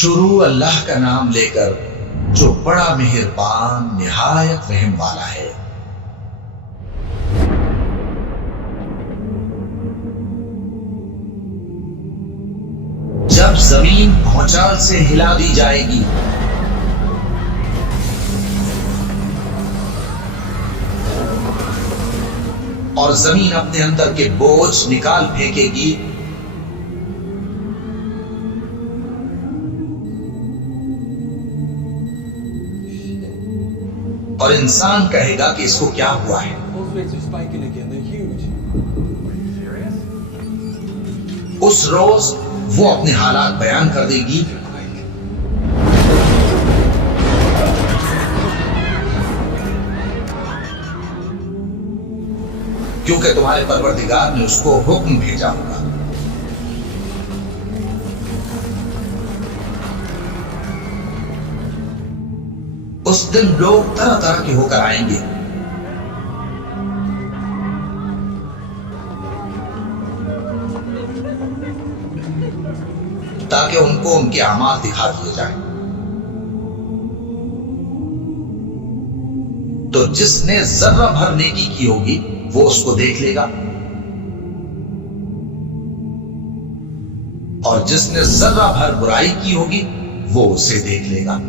शुरू अल्लाह का नाम लेकर जो बड़ा मेहरबान निहायत रहम वाला है। जब जमीन भौचाल से हिला दी जाएगी और जमीन अपने अंदर के बोझ निकाल फेंकेगी, और इंसान कहेगा कि इसको क्या हुआ है। उस रोज वो अपने हालात बयान कर देगी। क्योंकि तुम्हारे परवरदिगार ने उसको हुक्म भेजा होगा। उस दिन लोग तरह तरह के होकर आएंगे, ताकि उनको उनके अमाल दिखा दिए जाए। तो जिसने जर्रा भर नेकी की होगी वो उसको देख लेगा, और जिसने जर्रा भर बुराई की होगी वो उसे देख लेगा।